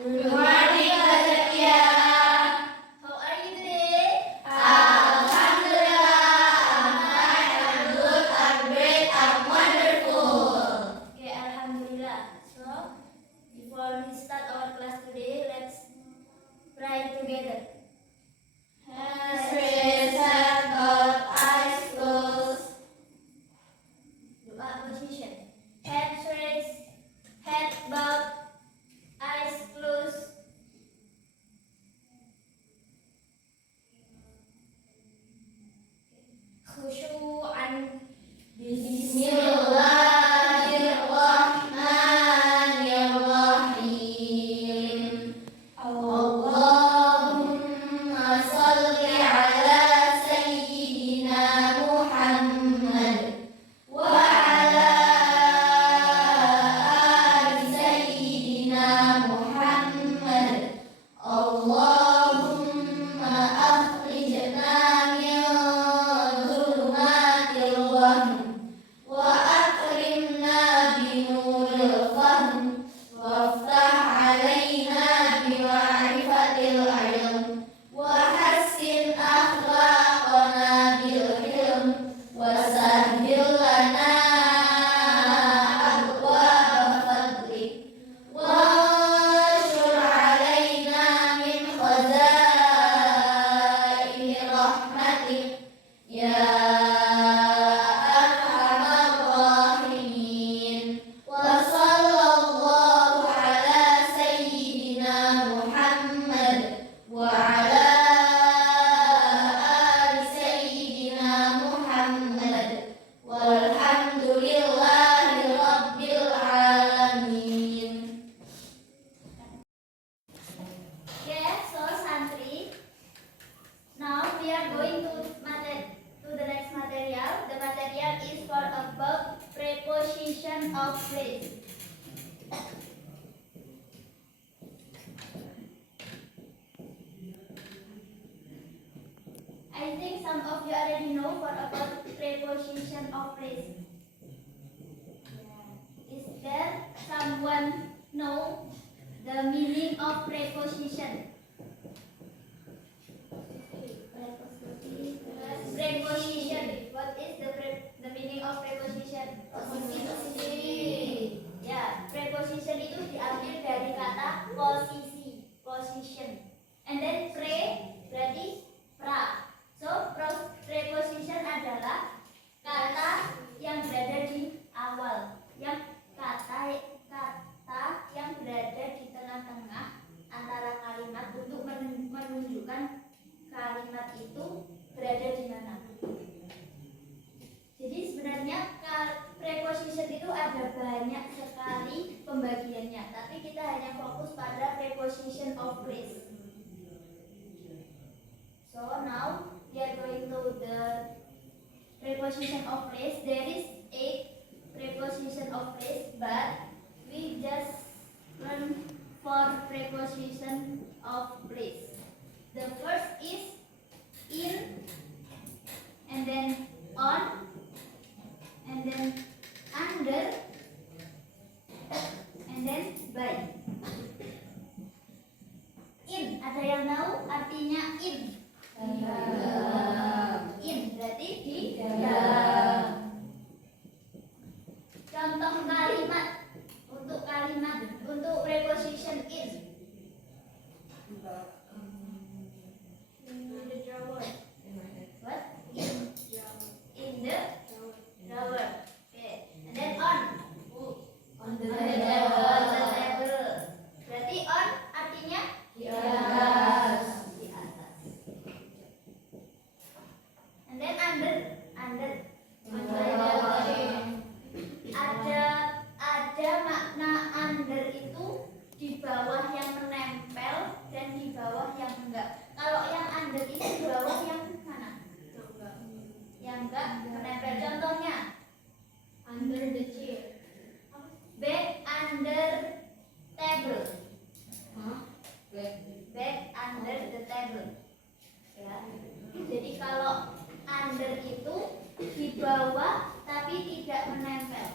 Good morning, Zakia. How are you today? Alhamdulillah, I'm fine, I'm good, I'm great, I'm wonderful. Okay, Alhamdulillah. So, before we start our class today, let's pray together. Hands raised, head bowed, eyes closed. Doa position. Head raised, head bowed, eyes closed. Khusyu'an. Bismillahirrahmanirrahim. Allahumma salli ala Sayyidina Muhammad wa ala ali Sayyidina Muhammad. Allahumma akhrijna min dhulumatil wahm wa akrimna binuril fahm waftah alaina bima'rifatil ilm wa hassin akhlaqana bil hilm wa sahhil lana abwaaba fadlik wa anshur alaina min khazaini rahmatik ya arhamar rahimin. Wa sallallahu ala sayyidina Muhammad wa ala ali sayyidina Muhammad walhamdulillahi rabbil alamin. Okay, so Santri, now we are going to the next material. The material is for about preposition of place. I think some of you already know for about preposition of place. Is there someone know the meaning of preposition? Preposition. What is the meaning of preposition? Posisi. Ya, preposition itu diambil dari kata posisi, position. And then berarti pra. So, preposition adalah kata yang berada di awal, kata yang berada di tengah-tengah antara kalimat untuk menunjukkan kalimat itu berada di mana. Jadi sebenarnya preposition itu ada banyak sekali pembagiannya, tapi kita hanya fokus pada preposition of place. So now we are going to the preposition of place. There is 8 preposition of place, but we just learn 4 preposition of place. The first is in, and then on, and then under, and then by. In, ada yang tahu artinya in? In berarti di dalam. Contoh kalimat untuk preposition in. In the drawer. What? In the drawer. Okay. And then on. On the On the table. table. Berarti on artinya Di atas. di atas. And then under. Under. Ada makna under itu di bawah yang menempel dan di bawah yang enggak. Kalau yang under itu di bawah yang mana? Yang enggak menempel. Contohnya Under the chair. bag under table. Bag under the table. Ya. Jadi kalau under itu di bawah tapi tidak menempel.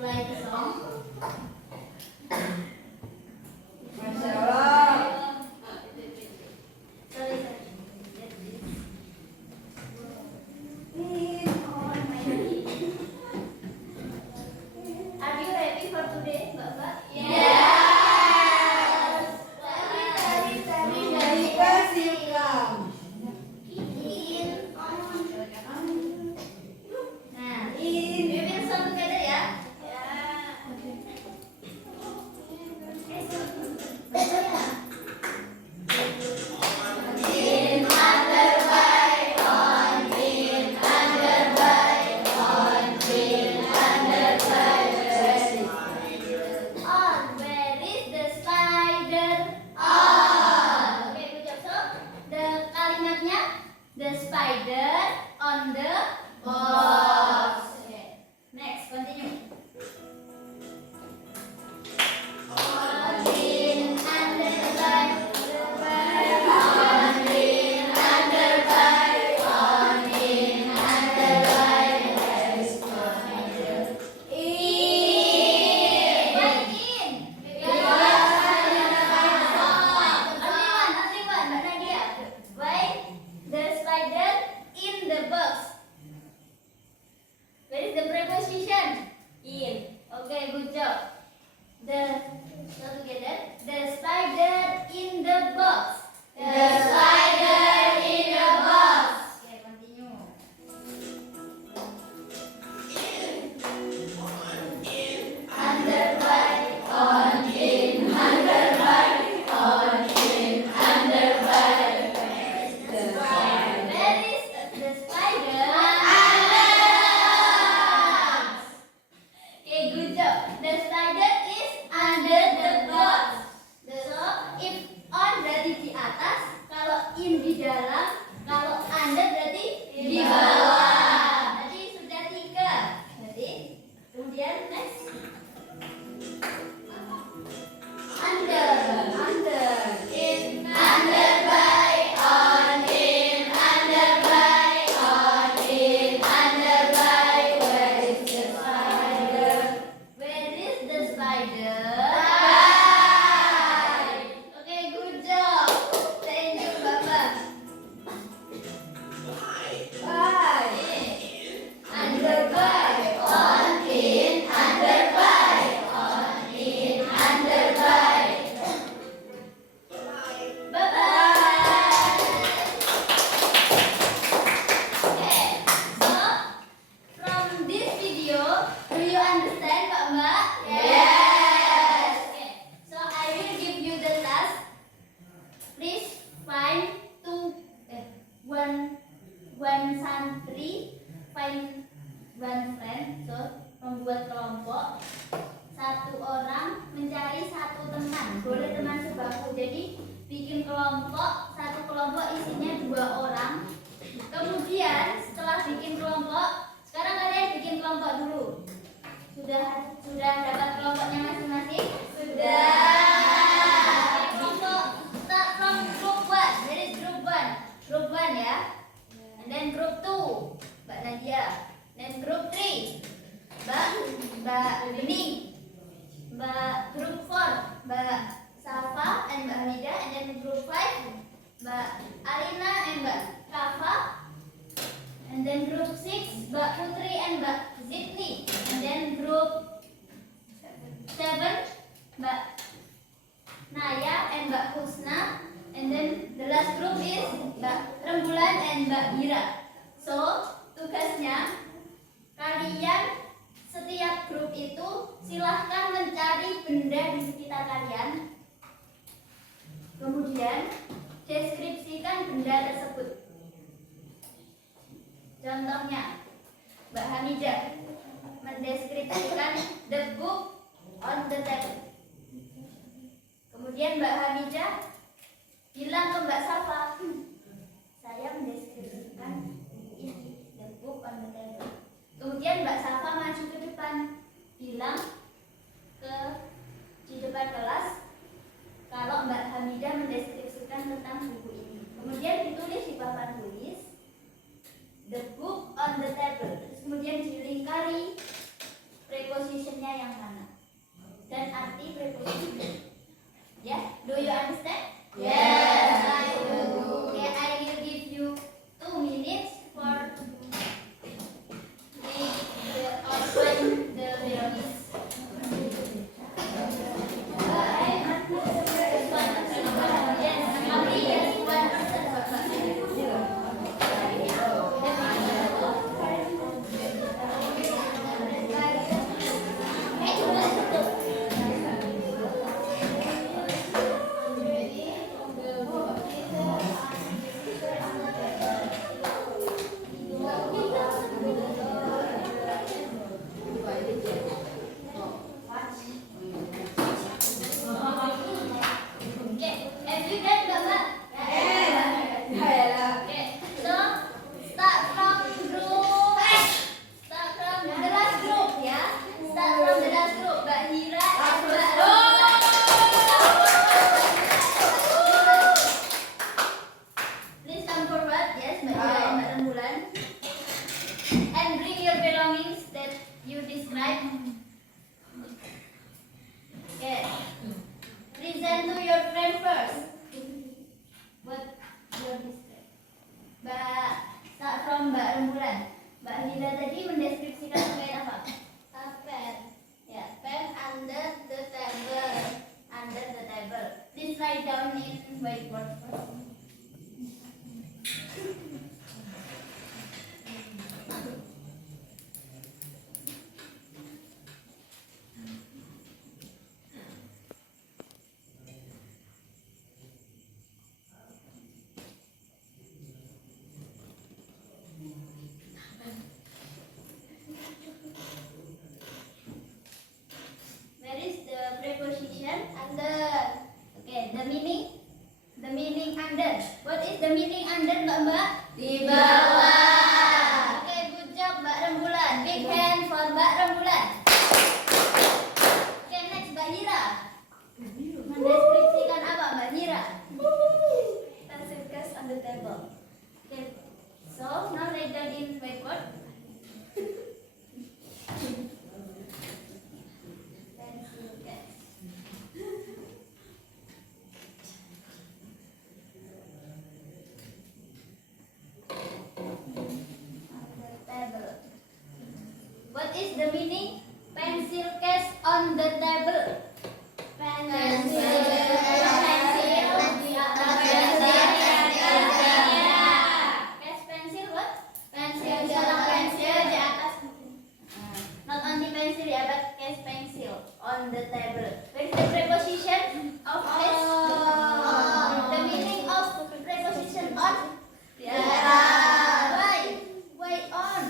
play the song. Masya Allah. Sorry. Are you happy for today, Bapak? Yes. Terima kasih kamu. Nah, we will song together ya. On, where is the spider? On. Okay, good job. So, the kalimatnya the spider on the box. Okay. Next, continue. On in under by on in under by on in under by there is spider. Why in? Only one, Mbak Nadia. Why the spider in the box? Where is the preposition? In. Okay, good job. So together, the spider in the box. The spider in the box. Okay, continue. Under by on in under by on in under by. The spider. Where is the spider? Okay, good job. The spider is under the box. So, if on berarti di atas, kalau in di dalam, kalau under berarti Di bawah. Jadi sudah 3. Jadi, kemudian next. Under. In under by on in under by on in under by. Where is the spider? Where is the spider? By. Okay, good job. Thank you, Bapak. Under by on in under by on in under by. Bye-bye. Okay, so from this video, do you understand, Pak Mbak? Yes. Okay, so I will give you the task. Please find one santri, find one friend. So membuat kelompok. 1 orang mencari 1 teman. Boleh teman sebangku. Jadi bikin kelompok. 1 kelompok isinya 2 orang. Kemudian setelah bikin kelompok, sekarang kalian bikin kelompok dulu. Sudah dapat kelompoknya masing-masing? Sudah. Kelompok start from group 1. There is group 1. Group 1 ya. And then group 2, Mbak Nadia. Then group 3, Mbak Bening. Group 4, Mbak Safa and Mbak Hamida. And then group 5, Mbak Alina and Mbak Kafa. And then group 6, Mbak Putri and Mbak Zidni. And then group 7, Mbak Naya and Mbak Husna. And then the last group is Mbak Rembulan and Mbak Mira. So, tugasnya kalian setiap grup itu silahkan mencari benda di sekitar kalian. Kemudian deskripsikan benda tersebut. Contohnya, Mbak Hamidah mendeskripsikan the book on the table. Kemudian Mbak Hamidah bilang ke Mbak Safa, saya mendeskripsikan ini, the book on the table. Kemudian Mbak Safa maju ke depan, bilang di depan kelas kalau Mbak Hamidah mendeskripsikan tentang buku ini. Kemudian ditulis di papan tulis the book on the table. Terus kemudian dilingkari prepositionnya yang mana dan arti preposition. Ya, do you understand? Yes, I do. Okay, I will give you 2 minutes for open the belongings. Write down in whiteboard first. Where is the preposition under? Okay, the meaning under. What is the meaning under, Mbak? Di bawah. Okay, good job, Mbak Rembulan. Big hand for Mbak Rembulan. Okay, next Mbak Hira. Mendeskripsikan apa, Mbak Hira? Pencil case on the table. Okay, so now write down in whiteboard. Pencil case. What is the meaning? Pencil case on the table. Pencil. Case pencil what? Pencil. Pencil di atas. Not only pencil ya, but case pencil on the table. Where is the preposition of case? The meaning of preposition on? Why on?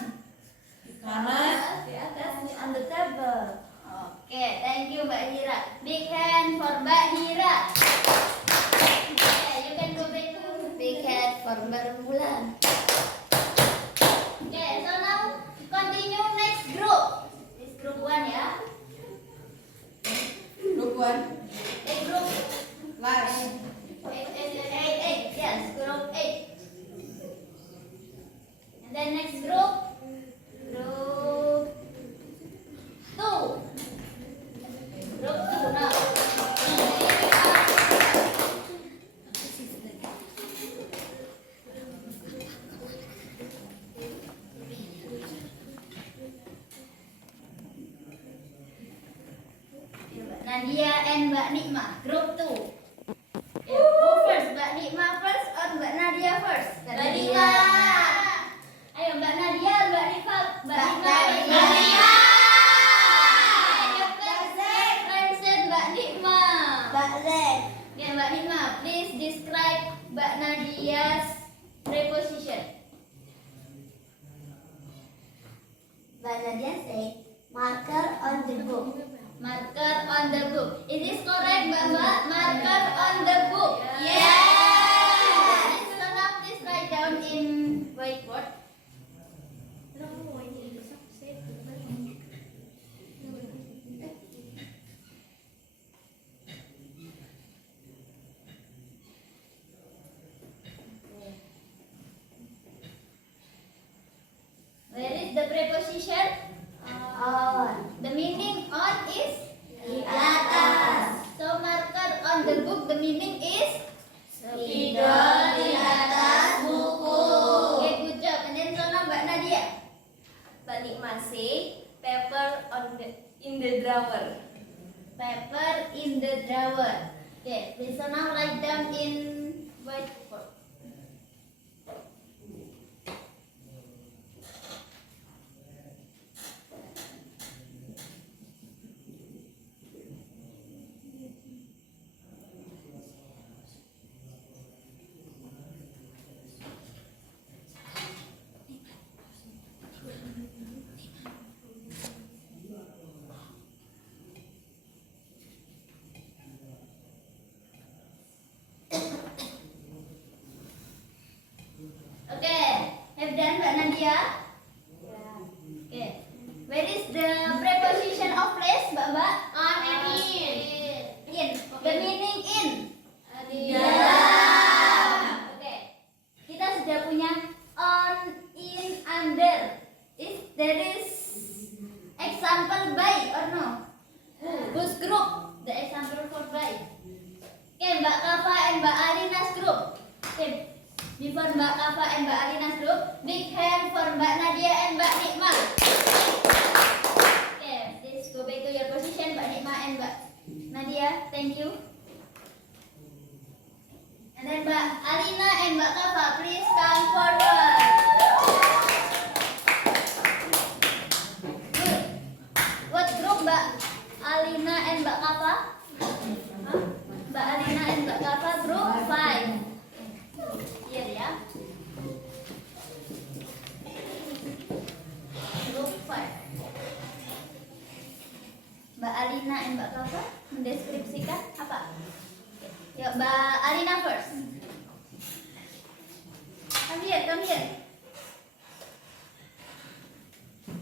Karena Di atas on the table. Oke, thank you Mbak Hira. Big hand for Mbak Hira. Okay, you can go back to big hand for Mbak Rembulan. Okay, so now continue next group. This group 1 ya. Group 1 Group last. 8, yes, group 8. And then next group 2. Group 2 now. Nadia and Mbak Nikma, group 2. Who first? Mbak Nikma first or Mbak Nadia first? Mbak Nikma. Ayo Mbak Nadia, Mbak Nikma, Mbak Nikma. Mbak Nikma. Mbak Nikma. Mbak Zen. Ya, Mbak Nikma, please describe Mbak Nadia's preposition. Mbak Nadia say marker on the book. Marker on the book. It is correct, Mbak. Marker on the book. Yes. So now please write down in whiteboard. Where is the preposition? On. The meaning on paper in the drawer. Okay, please so now write down in whiteboard. Okay, have done Mbak Nadia? Okay. Where is the preposition of place, Mbak? On and in. In. The meaning in. Di Dalam. Oke. Kita sudah punya on, in, under. There is example by or no? Whose group? The example for by. Okay, Mbak Kafa and Mbak Alina's group. Okay. Before Mbak Kafa and Mbak Alina's group, big hand for Mbak Nadia and Mbak Nikma. Okay, please go back to your position, Mbak Nikma and Mbak Nadia. Thank you. And then Mbak Alina and Mbak Kafa, please come forward. Good. What group Mbak Alina and Mbak Kafa? Huh? Mbak Alina and Mbak Kafa, group 5. Here ya. Group 5. Mbak Alina and Mbak Kafa mendeskripsikan apa? Ya, Mbak Alina first. Come here, come here.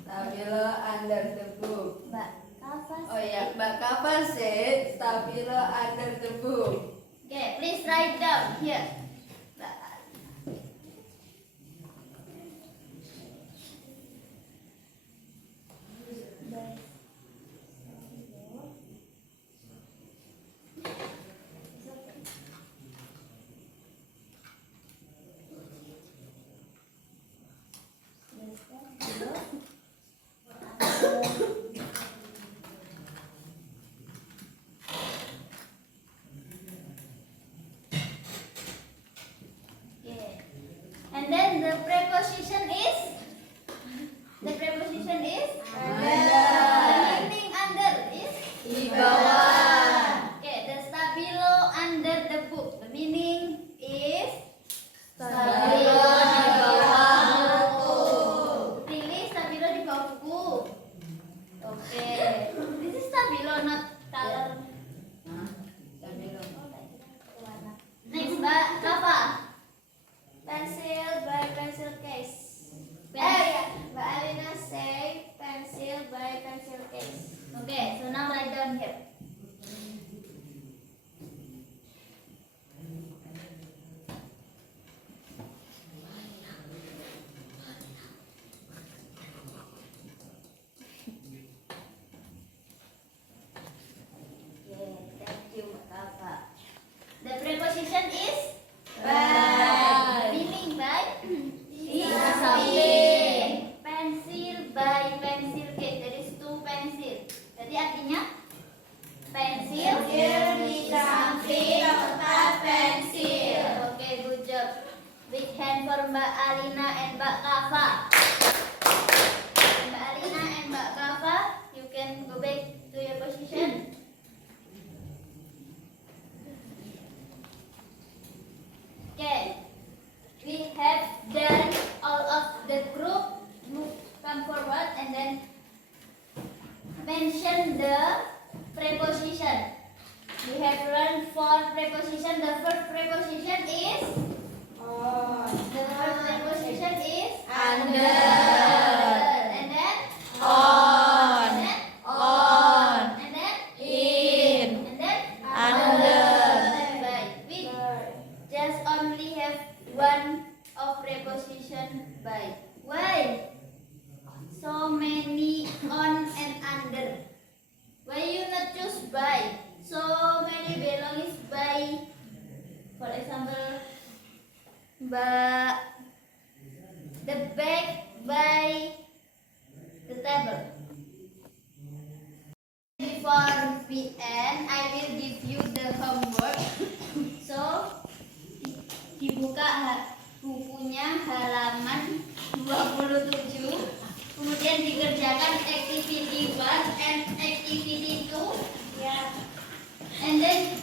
Stabilo under the book. Mbak Kafa. Oh ya, Mbak Kafa said stabilo under the book. Okay, please write down here. Mbak Okay. And then the preposition is Under. The meaning under is Di bawah. okay, the stabilo under the book. The meaning is Stabilo di bawah buku. Really stabilo di bawah buku. Okay. This is stabilo, not color. Hah? Stabilo. Next, Mbak Kafa. Pencil by pencil case. Pen- Mbak Alina say pencil by pencil case. Okay, so now write down here. Okay, thank you, Mbak Kafa. The preposition is By. meaning by Is something. Pencil by pencil case. There is two pencil. Jadi artinya pensil di samping kotak pensil. Okay, good job. Big hand for Mbak Alina and Mbak Kafa. Mbak Alina and Mbak Kafa, you can go back to your position. Okay, we have done all of the group. Come forward and then mention the preposition. We have learned 4 preposition. The first preposition is the first preposition is Under. and then On. and then On. and then In. and then Under. By. We just only have one of preposition by. Why so many on and under? Why you not choose by? So many belongs by. For example, the bag by the table. Before we the end, I will give you the homework. So, dibuka bukunya halaman 27. Kemudian dikerjakan activity 1 and activity 2. Ya. And then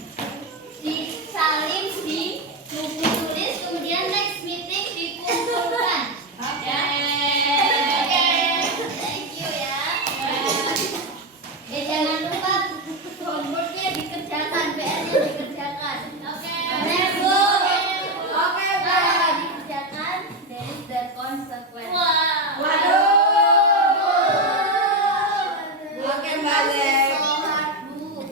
disalin di buku tulis. Kemudian next meeting dikumpulkan. Oke. Oke. Thank you ya. Jangan lupa homeworknya dikerjakan, PR-nya dikerjakan. Oke. Oke, Pak. Kalau dikerjakan, there is the consequence. Waduh. Oke, Mbak Lek. So hard, Bu.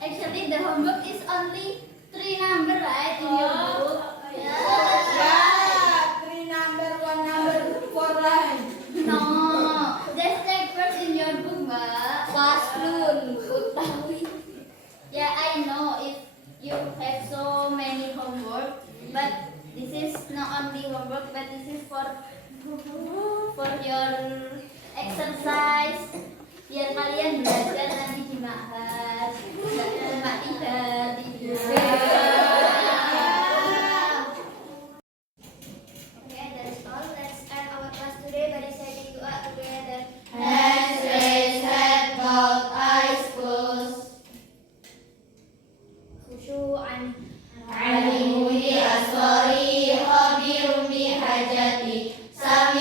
Actually the homework is only 3 number, right, in your book? Yeah, 3 number, 1 number, 4 line. No, just check first in your book, Mbak. Yeah, I know if you have so many homework, but this is not only homework, but this is for your exercise. Biar kalian belajar nanti di Ma'had, nggak cuma tidur. Okay, that's all. Let's end our class today by reciting doa together. Hands raised, head bowed, eyes closed. Khusyu'an. Alimu bi aswari, khabirum bi hajati. Sami